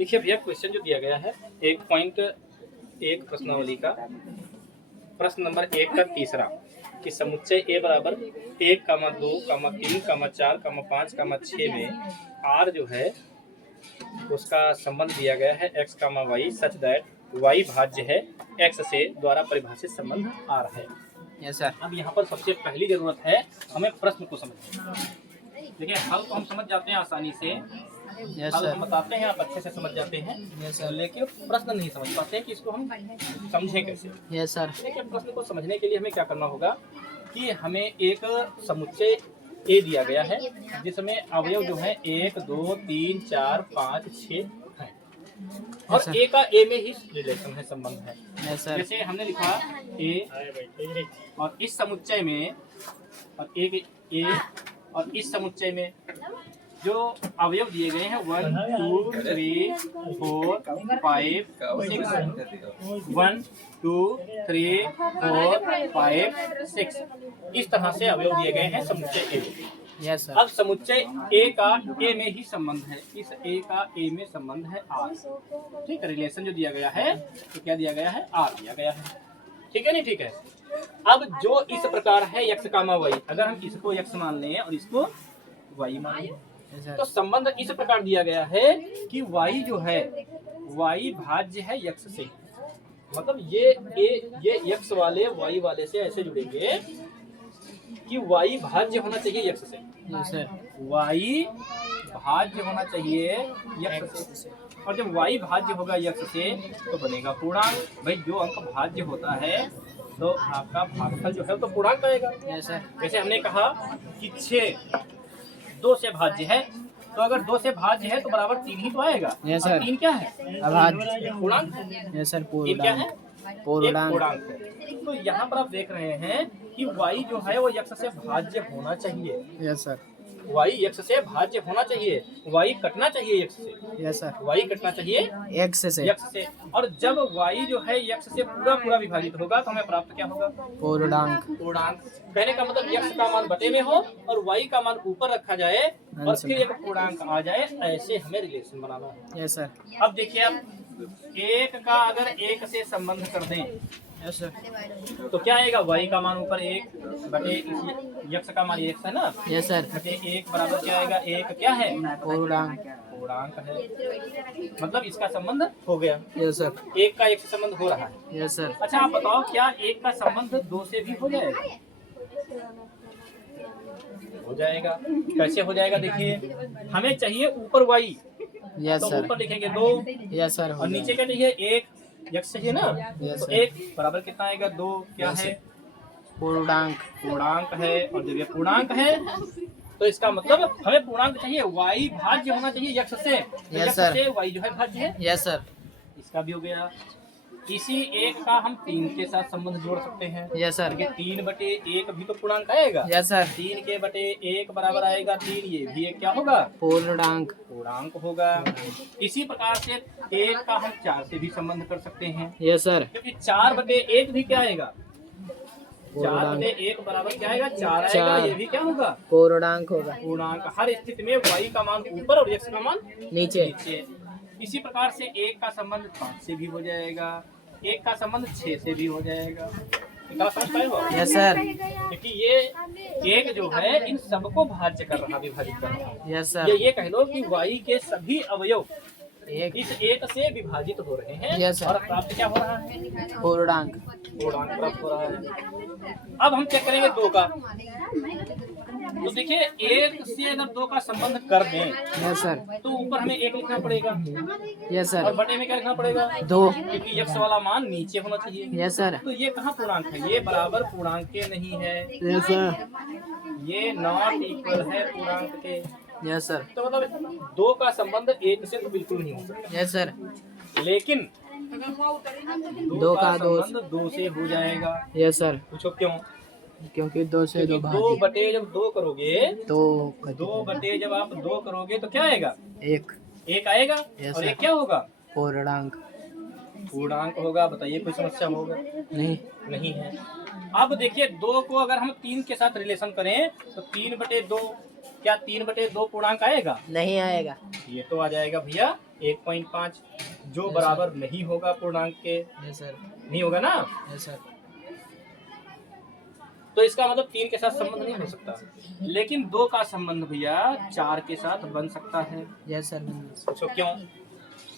देखिए भैया क्वेश्चन जो दिया गया है 1.1 प्रश्नावली का प्रश्न नंबर 1 का तीसरा कि समुच्चय ए बराबर 1, 2, 3, 4, 5, 6 में आर जो है उसका संबंध दिया गया है x, y such that y भाज्य है x से द्वारा परिभाषित संबंध आर है। Yes sir. अब यहाँ पर सबसे पहली जरूरत है हमें प्रश्न को समझना। देखिए हल तो हम समझ जाते हैं आसानी से, हल हम बताते हैं आप अच्छे से समझ जाते हैं। Yes sir. लेकिन प्रश्न नहीं समझ पाते हैं कि इसको हम समझें कैसे। Yes sir. देखिए प्रश्न को समझने के लिए हमें क्या करना होगा कि हमें एक समुच्चय ए दिया गया है जिसमें अवयव जो है 1, 2, 3, 4, 5, 6 है और ए का ए में ही रिलेशन है, संबंध है। Yes sir. जैसे हमने लिखा ए और इस समुच्चय में और ए और इस समुच्चय में जो अवयव दिए गए हैं 1, 2, 3, 4, 5, 6 1, 2, 3, 4, 5, 6 इस तरह से अवयव दिए गए हैं समुच्चय ए। Yes sir. अब समुच्चय ए का ए में ही संबंध है, इस ए का ए में संबंध है आर। ठीक है, रिलेशन जो दिया गया है तो क्या दिया गया है, आर दिया गया है। ठीक है नहीं, ठीक है। अब जो इस प्रकार है x, y, अगर हम इसको x मान लें और इसको y मान लें तो संबंध इस प्रकार दिया गया है कि y जो है y भाज्य है x से। मतलब ये x वाले y वाले से ऐसे जुड़ेंगे कि y भाज्य होना चाहिए x से। Yes sir. y भाज्य होना चाहिए x से, और जब y भाज्य होगा x से तो बनेगा पूर्णांक। भाई जो अंक भाज्य होता है तो आपका भागफल जो है तो पूर्णांक आएगा। Yes sir. जैसे हमने कहा कि 6 2 से भाज्य है, तो अगर 2 से भाज्य है तो बराबर 3 ही तो आएगा। Yes sir. 3 क्या है, अभाज्य। पूर्णांक। Yes sir. 3 क्या है, पूर्णांक। पूर्णांक है। तो यहाँ पर आप देख रहे हैं कि y जो है वो x से भाज्य होना चाहिए। Yes sir. y x से भाज्य होना चाहिए, y कटना चाहिए x से। Yes sir. y कटना चाहिए एक्स से। x से, और जब y जो है x से पूरा विभाजित होगा तो हमें प्राप्त क्या होगा, पूर्णांक। पूर्णांक। कहने का मतलब x का मान बटे में हो और y का मान ऊपर रखा जाए और फिर एक पूर्णांक आ जाए, ऐसे हमें रिलेशन बनाना है। Yes sir. अब देखिए आप 1 का अगर 1 से संबंध कर दें यस सर। तो क्या आएगा, y का मान ऊपर 1 बटे x का मान 1 है ना, यस सर। बटे 1 बराबर क्या आएगा, 1 क्या है, पूर्णांक। पूर्णांक है। मतलब इसका संबंध हो गया, यस सर। 1 का 1 से संबंध हो रहा है। Yes sir. अच्छा आप बताओ क्या 1 का संबंध 2 से भी हो जाएगा, हो जाएगा। कैसे हो जाएगा, देखिए हमें चाहिए ऊपर y, यस तो सर। ऊपर लिखेंगे 2 यस सर। और नीचे क्या चाहिए, 1 x चाहिए ना, यस तो सर। 1 बराबर कितना आएगा, 2 क्या यस है, पूर्णांक। पूर्णांक है। और जब ये पूर्णांक है तो इसका मतलब हमें पूर्णांक चाहिए, y भाज्य होना चाहिए x से, तो यस x सर। से y जो है भाज्य है। Yes sir. इसका भी हो गया। इसी 1 का हम 3 के साथ संबंध जोड़ सकते हैं। Yes sir. 3 बटे 1 भी तो पूर्णांक आएगा। Yes sir. 3 के बटे 1 बराबर आएगा 3, ये भी एक क्या होगा, पूर्णांक। पूर्णांक होगा। इसी प्रकार से 1 का हम 4 से भी संबंध कर सकते हैं, यस सर। क्योंकि 4 बटे 1 भी क्या आएगा, 4 बटे 1 बराबर क्या आएगा, 4 आएगा, ये भी क्या होगा, पूर्णांक होगा। पूर्णांक। हर स्थिति में y का मान ऊपर और x का मान नीचे। नीचे। इसी प्रकार से 1 का संबंध 5 से भी हो जाएगा, 1 का संबंध 6 से भी हो जाएगा। समझ पाए हो? Yes sir. क्योंकि ये 1 जो है इन सबको भाज्य कर रहा, विभाजित कर रहा। Yes sir. ये कह लो कि y के सभी अवयव एक। इस 1 से विभाजित हो रहे हैं। Yes sir. और प्राप्त क्या हो रहा है, पूर्णांक। पूर्णांक प्राप्त हो रहा है। अब हम चेक करेंगे 2 का, तो देखिए 1 से अगर 2 का संबंध कर दें यस सर। तो ऊपर हमें 1 लिखना पड़ेगा यस और सर। बटे में क्या लिखना पड़ेगा, 2। क्योंकि x वाला मान नीचे होना चाहिए। Yes sir. तो ये कहाँ पूर्णांक है, ये बराबर पूर्णांक के नहीं है, यस सर। ये नॉट इक्वल है पूर्णांक के। Yes sir. तो मतलब 2 का संबंध 1 से तो बिल्कुल नहीं हो सकता, यस सर। लेकिन 2 का 2 संबंध 2 से हो जाएगा। Yes sir. पूछो क्यों, क्योंकि 2 से 2 क्योंकि 2 बटे जब 2 करोगे, तो 2 बटे जब आप 2 करोगे तो क्या आएगा, 1 आएगा। Yes, और sir. 1 क्या होगा, पूर्णांक। पूर्णांक होगा। बताइए कोई समस्या होगा, नहीं। नहीं है। अब देखिए 2 को अगर हम 3 के साथ रिलेशन करें तो 3 बटे 2, क्या 3 बटे 2 पूर्णांक आएगा, नहीं आएगा। ये तो आ जाएगा भैया 1.5 जो बराबर नहीं होगा पूर्णांक के, यस सर, नहीं होगा ना, यस सर, तो इसका मतलब 3 के साथ संबंध नहीं हो सकता। लेकिन 2 का संबंध भैया 4 के साथ बन सकता है। यस सर, पूछो क्यों?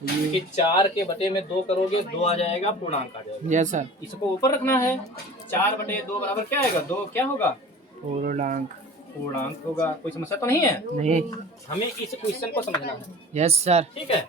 क्योंकि 4 के बटे में 2 करोगे 2 आ जाएगा, पूर्णांक आ जाएगा। यस सर, इसको ऊपर रखना है। 4 बटे 2 बराबर क्या आएगा? 2 क्या होगा? पूर्णांक। पूर्णांक होगा। कोई समस्या तो नहीं है? नहीं। हमें इस क्वेश्चन को समझना है। यस सर, ठीक है।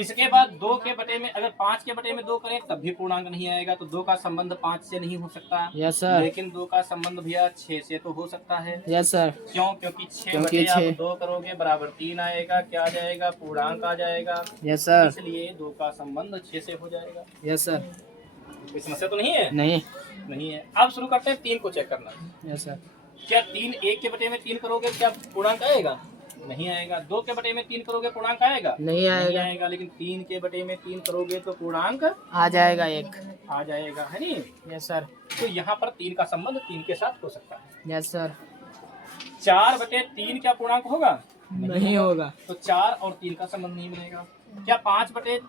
इसके बाद 2 के बटे में अगर 5 के बटे में 2 करें तब भी पूर्णांक नहीं आएगा, तो 2 का संबंध 5 से नहीं हो सकता। यस सर, लेकिन 2 का संबंध भैया 6 से तो हो सकता है। यस सर, क्यों? क्योंकि 6 क्योंकि बटे आप 6 2 करोगे बराबर 3 आएगा। क्या आ जाएगा? पूर्णांक आ जाएगा। यस सर, इसलिए 2 का संबंध 6 से हो जाएगा। यस सर, कोई समस्या तो नहीं है? नहीं। नहीं है। अब शुरू करते हैं 3 को चेक करना। यस सर, क्या 3 1 के बटे में 3 करोगे क्या पूर्णांक आएगा? नहीं आएगा। 2 के बटे में 3 करोगे पूर्णांक आएगा? नहीं आएगा। आएगा। लेकिन 3 के बटे में 3 करोगे तो पूर्णांक आ जाएगा 1। आ जाएगा, है नहीं? यस सर, तो यहाँ पर 3 का संबंध 3 के साथ हो सकता है। यस सर, 4 बटे 3 क्या पूर्णांक होगा? नहीं होगा। तो 4 और 3 का संबंध नहीं बनेगा। क्या 5 बटे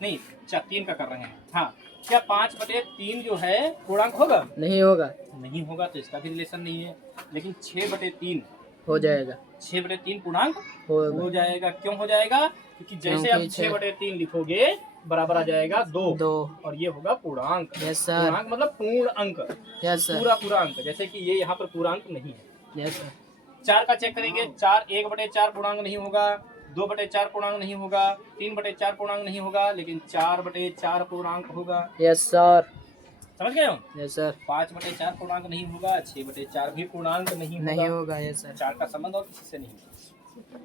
नहीं 3 का कर रहे हैं, हाँ, क्या 5 बटे 3 जो है पूर्णांक होगा? नहीं होगा। नहीं होगा, तो इसका भी रिलेशन नहीं है। लेकिन 6 बटे 3 हो जाएगा। 6 बटे 3 पूर्णांक होगा। हो जाएगा। क्यों हो जाएगा? क्योंकि जैसे आप 6 बटे 3 लिखोगे बराबर आ जाएगा 2 और ये होगा पूर्णांक। यस सर, पूर्णांक मतलब पूर्ण अंक, यस सर, पूरा पूरा अंक। जैसे कि ये यहाँ पर पूर्णांक नहीं है। यस सर, 4 का चेक करेंगे। 4 1 बटे 4 पूर्णांक नहीं होगा, 2 बटे 4 पूर्णांक नहीं होगा, 3 बटे 4 पूर्णांक नहीं होगा, लेकिन 4 बटे 4 पूर्णांक होगा। यस सर, समझ गए हो? यस सर, 5 बटे 4 पूर्णांक नहीं होगा, 6 बटे 4 भी पूर्णांक नहीं होगा। नहीं होगा। यस सर, 4 का संबंध और किसी से नहीं होगा।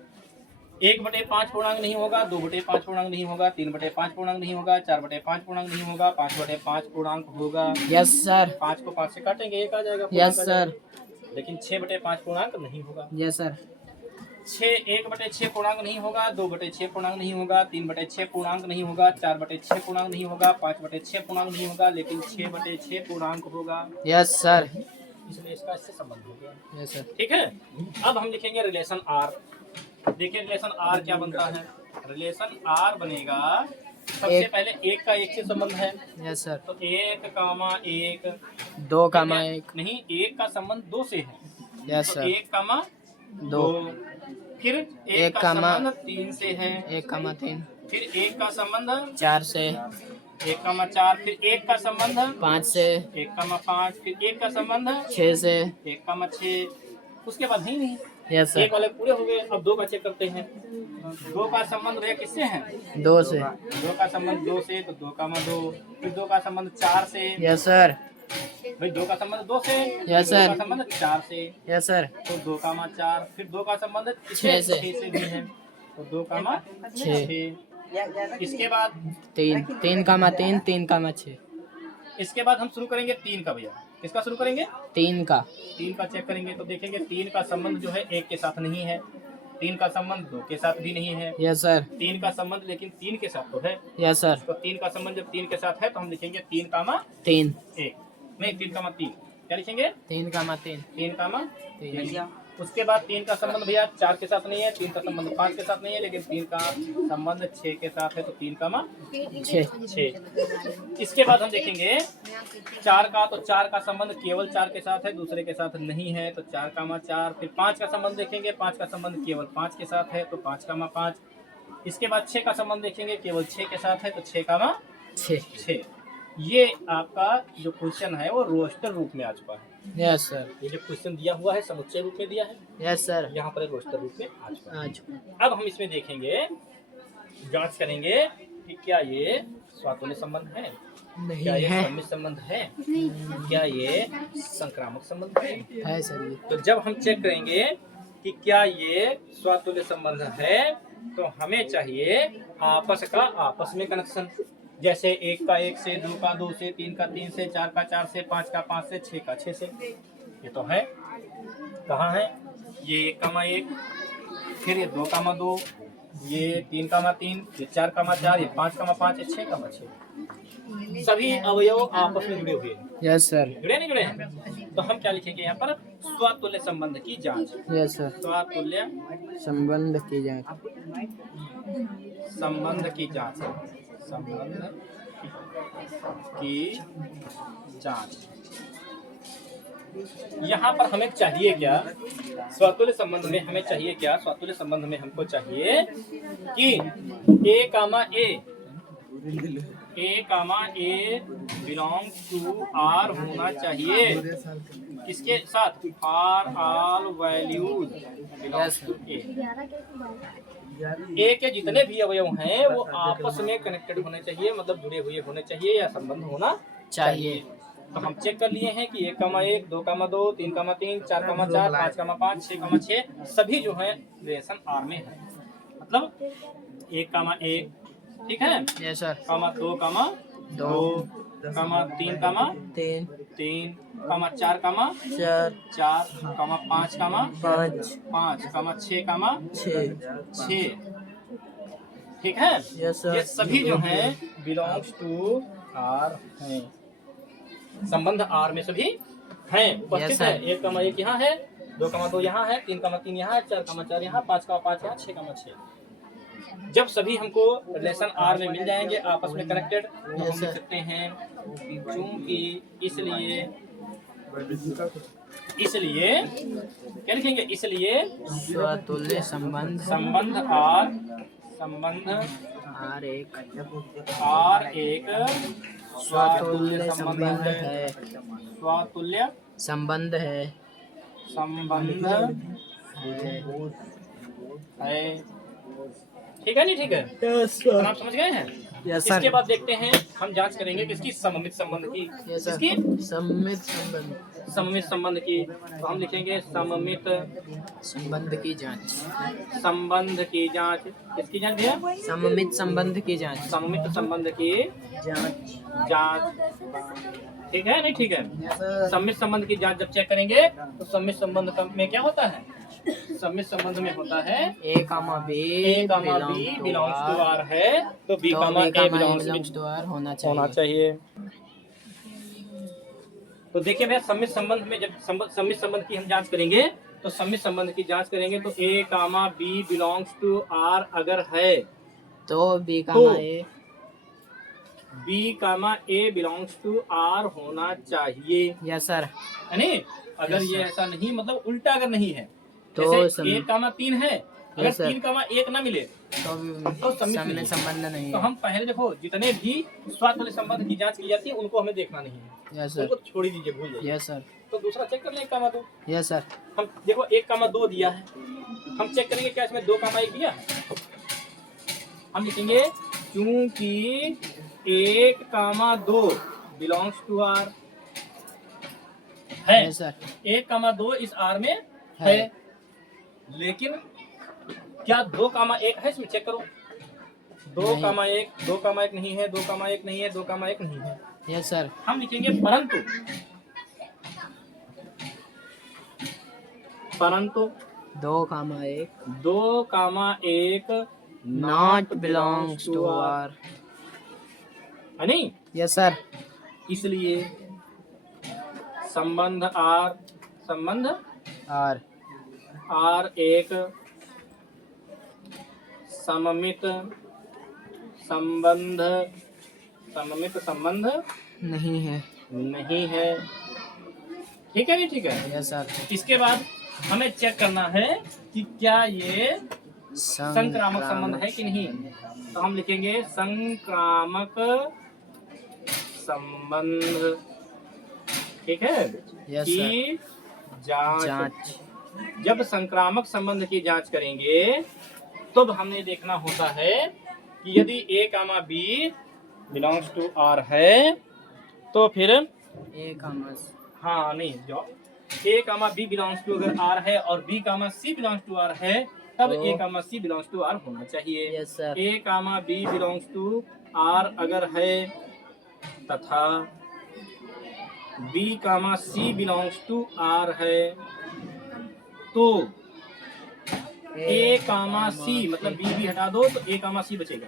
1 बटे 5 पूर्णांक नहीं होगा, 2 बटे 5 पूर्णांक नहीं होगा, 3 बटे 5 पूर्णांक नहीं होगा, 4 बटे 5 पूर्णांक नहीं होगा, 5 बटे 5 पूर्णांक होगा। यस सर, 5 को 5 से काटेंगे 1 आ जाएगा। यस पूर्णांक आ सर, जाएगा। लेकिन 6 बटे 5 पूर्णांक नहीं होगा। यस सर, 1 बटे 6 पूर्णांक नहीं होगा, 2 बटे 6 पूर्णांक नहीं होगा, 3 बटे 6 पूर्णांक नहीं होगा, 4 बटे 6 पूर्णांक नहीं होगा, 5 बटे 6 पूर्णांक नहीं होगा, लेकिन 6 बटे 6 पूर्णांक होगा। यस सर, इसलिए इसका इससे संबंध हो गया। यस सर, ठीक है। अब हम लिखेंगे रिलेशन आर। देखिए रिलेशन आर क्या बनता है। रिलेशन आर बनेगा, सबसे पहले 1 का 1 से संबंध है। यस सर, तो 1 कामा 1 2 कामा 1। नहीं, 1 का संबंध 2 से है। यस तो सर, 1 कामा 2। 2, फिर 1 का कामा संबंध 3 से है। 1 कामा 3, फिर 1 का संबंध 4 से, 1 कामा 4। फिर 1 का संबंध 5 से, 1 कामा 5। फिर 1 का संबंध 6 से। 1 कामा 6। उसके बाद नहीं, यस सर, 1 वाले पूरे हो गए। अब 2 का चेक करते हैं। 2 का संबंध भैया किससे है? 2 से। 2 का संबंध 2 से, तो 2 कामा 2। फिर 2 का संबंध 4 से। यस सर, भाई 2 का संबंध 2 से, यस 2 सर, का संबंध 4 से, यस सर, तो 2 कामा 4। फिर 2 का संबंध 6 से। 6 से भी है, तो 2 कामा 6। 6। इसके बाद 3, 3 कामा 3, 3 कामा 6। इसके बाद हम शुरू करेंगे 3 का भैया। किसका शुरू करेंगे? 3 का। 3 का चेक करेंगे तो देखेंगे 3 का संबंध जो है 1 के साथ नहीं है। 3 का संबंध 2 के साथ भी नहीं है। यस सर, 3 का संबंध लेकिन 3 के साथ तो है। यस सर, तो 3 का संबंध जब 3 के साथ है तो हम लिखेंगे 3 कामा 3, 1। नहीं, 3 कामा 3। क्या लिखेंगे? 3 कामा 3, 3 कामा 3। 3। उसके बाद 3 का संबंध भैया 4 के साथ नहीं है, 3 का संबंध 5 के साथ नहीं है, लेकिन 3 का संबंध 6 के साथ है, तो 3 कामा 6। इसके बाद हम देखेंगे 4 का, तो 4 का संबंध केवल 4 के साथ है, दूसरे के साथ नहीं है, तो 4 कामा 4। फिर 5 का संबंध देखेंगे, 5 का संबंध केवल 5 के साथ है, तो 5 कामा 5। इसके बाद 6 का संबंध देखेंगे, केवल 6 के साथ है, तो 6 कामा 6। ये आपका जो क्वेश्चन है वो रोस्टर रूप में आ चुका है। यस सर, ये जो क्वेश्चन दिया हुआ है समुच्चय रूप में दिया है, यस सर, यहाँ पर रोस्टर रूप में आ चुका है। आज अब हम इसमें देखेंगे, जांच करेंगे कि क्या ये स्वातुल्य संबंध है, नहीं क्या ये है। सम्मिश्र संबंध है, क्या ये संक्रामक संबंध है। सर ये। तो जब हम चेक करेंगे कि क्या ये स्वातुल्य संबंध है, तो हमें चाहिए आपस का आपस में कनेक्शन। जैसे 1 का 1 से, 2 का 2 से, 3 का 3 से, 4 का 4 से, 5 का 5 से, 6 का 6 से। ये तो है। कहाँ है? ये 1 कामा 1, फिर ये 2 कामा 2, ये 3 कामा 3, ये 4 कामा 4, ये 5 कामा 5, ये 6 कामा 6। सभी अवयव आपस में जुड़े हुए हैं। यस सर, जुड़े नहीं जुड़े हैं? तो हम क्या लिखेंगे यहाँ पर? स्वातुल्य संबंध की जांच। यस सर, स्वातुल्य संबंध की जाए। संबंध की जांच, संबंध की जांच। यहाँ पर हमें चाहिए क्या? स्वतुल्य संबंध में हमें चाहिए क्या? स्वतुल्य संबंध में हमको चाहिए कि A comma A belongs to R होना चाहिए। किसके साथ? For all values belongs to A. A के जितने भी अवयव हैं वो आपस में कनेक्टेड होने चाहिए, मतलब जुड़े हुए होने चाहिए या संबंध होना चाहिए। तो हम चेक कर लिए हैं कि 1,1, 2,2, 3,3, 4,4, 5,5, 6,6 सभी जो है रिलेशन आर में है। मतलब 1,1 ठीक है, यस सर, 2,2, 3, 3, 3, 3, 4, 4, 5, 5, 6, ठीक है। यस सर, ये सभी जो हैं बिलोंग्स टू आर हैं, संबंध आर में सभी हैं, उपस्थित है। 1,1 यहाँ है, 2,2 यहाँ है, 3,3 यहाँ है, 4,4 यहाँ, 5,5 यहाँ, 6,6। जब सभी हमको रिलेशन आर में मिल जाएंगे आपस में कनेक्टेड, तो हम लिख सकते हैं कि चूंकि इसलिए क्या लिखेंगे? इसलिए स्वतुल्य संबंध संबंध आर एक स्वतुल्य संबंध है, स्वतुल्य संबंध है, ठीक है नहीं? ठीक है, तो आप समझ गए हैं। Yes sir. इसके बाद देखते हैं हम जांच करेंगे किसकी? सममित संबंध की। यस सर, किसकी? सममित संबंध की। तो हम लिखेंगे सममित संबंध की जांच, संबंध की जांच। किसकी जांच भैया? सममित संबंध की जांच, सममित संबंध की जांच, ठीक है नहीं? ठीक है, सममित संबंध की जांच जब चेक करेंगे तो सममित संबंध में क्या होता है? सममित संबंध में होता है A, B belongs to R है, तो B, A belongs to R होना चाहिए। तो देखिए भैया, सम्मित संबंध में जब सम्मित संबंध की हम जांच करेंगे तो सम्मित संबंध की जांच करेंगे तो A, B belongs to R अगर है तो B, A belongs to R होना चाहिए। Yes sir. नहीं, अगर ये ऐसा नहीं, मतलब उल्टा अगर नहीं है, तो जैसे 1,3 है, अगर 3,1 ना मिले तो सम्मित संबंध नहीं तो है। हम पहले देखो जितने भी स्वतुल्य संबंध की जांच की जाती है उनको हमें देखना नहीं है, यस सर, उनको छोड़ दीजिए, भूल जाइए। यस सर, तो दूसरा चेक कर लें 1,2। Yes sir. हम देखो 1,2 दिया है, हम चेक करेंगे क्या इसमें 2,1 दिया है। हम लिखेंगे क्योंकि 1,2 बिलोंग्स टू आर है, यस सर, 1,2 इस आर में है, लेकिन क्या 2,1 है इसमें? चेक करो, 2,1 नहीं है, 2,1 नहीं है, 2,1 नहीं है। Yes sir. हम लिखेंगे परंतु 2,1 नॉट बिलोंग्स टू आर, है नहीं? Yes sir. इसलिए संबंध आर एक सममित संबंध नहीं है। ठीक है नहीं? ठीक है। Yes sir. इसके बाद हमें चेक करना है कि क्या ये संक्रामक संबंध है कि नहीं। तो हम लिखेंगे संक्रामक संबंध, ठीक है, यस की जांच। जांच। जब संक्रामक संबंध की जांच करेंगे तब हमने देखना होता है कि यदि A, B belongs to R है तो फिर हाँ नहीं, जो A, B बिलोंग्स टू अगर R है और B, C belongs to R है तब A, C belongs to R होना चाहिए। Yes sir. A, B belongs to R अगर है तथा B, C belongs to R है तो A, C मतलब B भी हटा दो तो A, C बचेगा।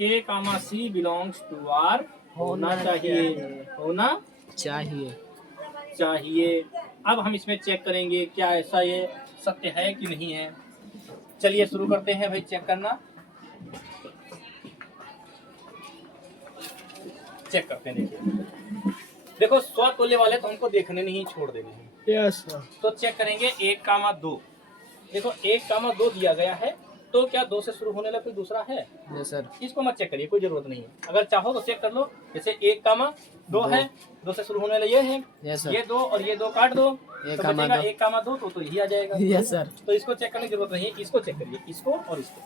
A, C belongs to R होना चाहिए। अब हम इसमें चेक करेंगे क्या ऐसा ये सत्य है कि नहीं है। चलिए शुरू करते हैं भाई चेक करना। चेक करते हैं। देखिए देखो स्वतुल्य वाले तो हमको देखने नहीं छोड़ देने हैं। Yes sir. तो चेक करेंगे 1,2। देखो 1,2 दिया गया है, तो क्या 2 से शुरू होने वाला कोई दूसरा है? Yes sir. इसको मत चेक करिए, कोई जरूरत नहीं है। अगर चाहो तो चेक कर लो, जैसे 1,2 है, 2 से शुरू होने वाला ये है, यस सर। ये 2 और ये 2 काट दो, तो 1,2 बचेगा 1,2, तो यही आ जाएगा। Yes sir. तो इसको चेक करने की जरूरत नहीं है, इसको चेक करिए, इसको और इसको।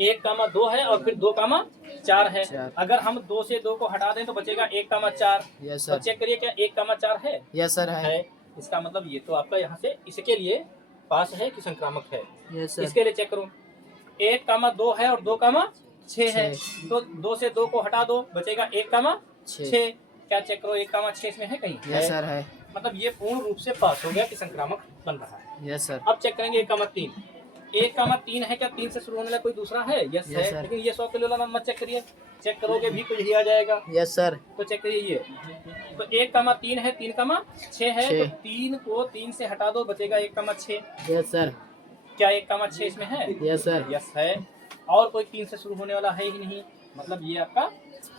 1,2 है और फिर 2,4 है। चार। अगर हम 2 से 2 को हटा दें तो बचेगा 1,4। यस तो सर। चेक करिए क्या 1,4 है? यस सर है। इसका मतलब ये तो आपका यहाँ से इसके लिए पास है कि संक्रामक है। Yes sir. इसके लिए चेक करो, 1,2 है और 2,6 है, तो 2 से 2 को हटा दो, बचेगा 1,6। क्या चेक करो 1,6 इसमें है कहीं? यस सर है। मतलब ये पूर्ण रूप से पास हो गया कि संक्रामक बन रहा है। Yes sir. अब चेक करेंगे 1,3। 1,3 है, क्या 3 से शुरू होने वाला कोई दूसरा है? यस Yes, है, sir. लेकिन ये 100 किलो वाला मत चेक करिए, चेक करोगे भी तो यही आ जाएगा। Yes sir. तो चेक करिए ये, तो 1,3 है, 3,6 है, तो 6। 3 को 3 से हटा दो, बचेगा 1,6। Yes sir. क्या 1,6 इसमें है? Yes sir. यस है। और कोई 3 से शुरू होने वाला है ही नहीं, मतलब ये आपका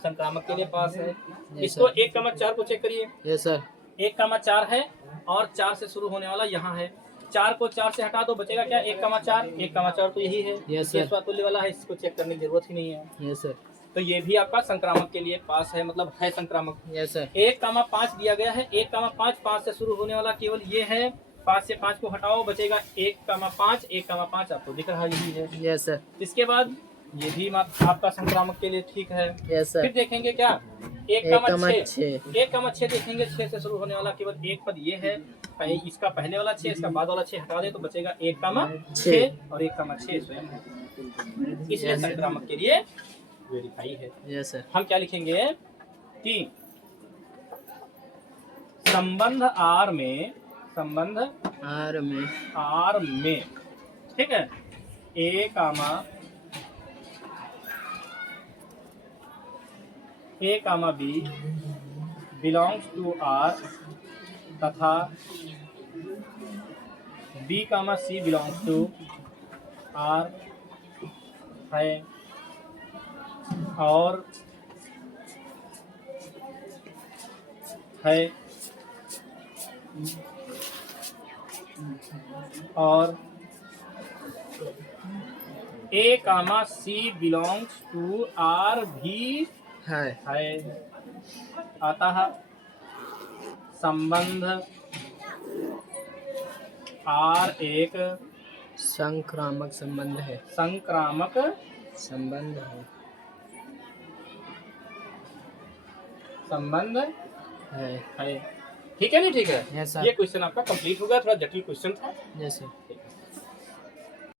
संक्रामक के लिए पास है। इसको 1,4 को चेक करिए, यस सर। 1,4 है और 4 से शुरू होने वाला यहाँ है, 4 को 4 से हटा दो, बचेगा क्या 1,4। 1,4 तो यही है। Yes, sir. ये स्वतुल्य वाला है, इसको चेक करने की जरूरत ही नहीं है। Yes sir. तो ये भी आपका संक्रामक के लिए पास है, मतलब है संक्रामक। Yes sir. 1,5 दिया गया है, 1,5 5 से शुरू होने वाला केवल ये है, 5 से 5 को हटाओ, बचेगा 1,5। 1,5 आपको दिख रहा यही है। Yes sir. इसके बाद ये भी आपका संक्रामक के लिए ठीक है। Yes sir. फिर देखेंगे क्या 1,6। 1,6। 1,6 देखेंगे, 6 से शुरू होने वाला केवल एक पद ये है, इसका पहले वाला 6, इसका बाद वाला 6 हटा दे तो बचेगा 1,6 और 1,6 स्वयं है, इसलिए संक्रामक के लिए वेरीफाई है। Yes sir. हम क्या लिखेंगे कि संबंध आर में, संबंध आर में, आर में, ठीक है, A comma B belongs to R तथा B comma C belongs to R है, और है, और A comma C belongs to R भी है। अतः संबंध आर एक संक्रामक संबंध है। संक्रामक संबंध है। संबंध है। है। ठीक है नहीं? ठीक है। Yes sir. ये क्वेश्चन आपका कंप्लीट हो गया, थोड़ा जटिल क्वेश्चन था। Yes sir.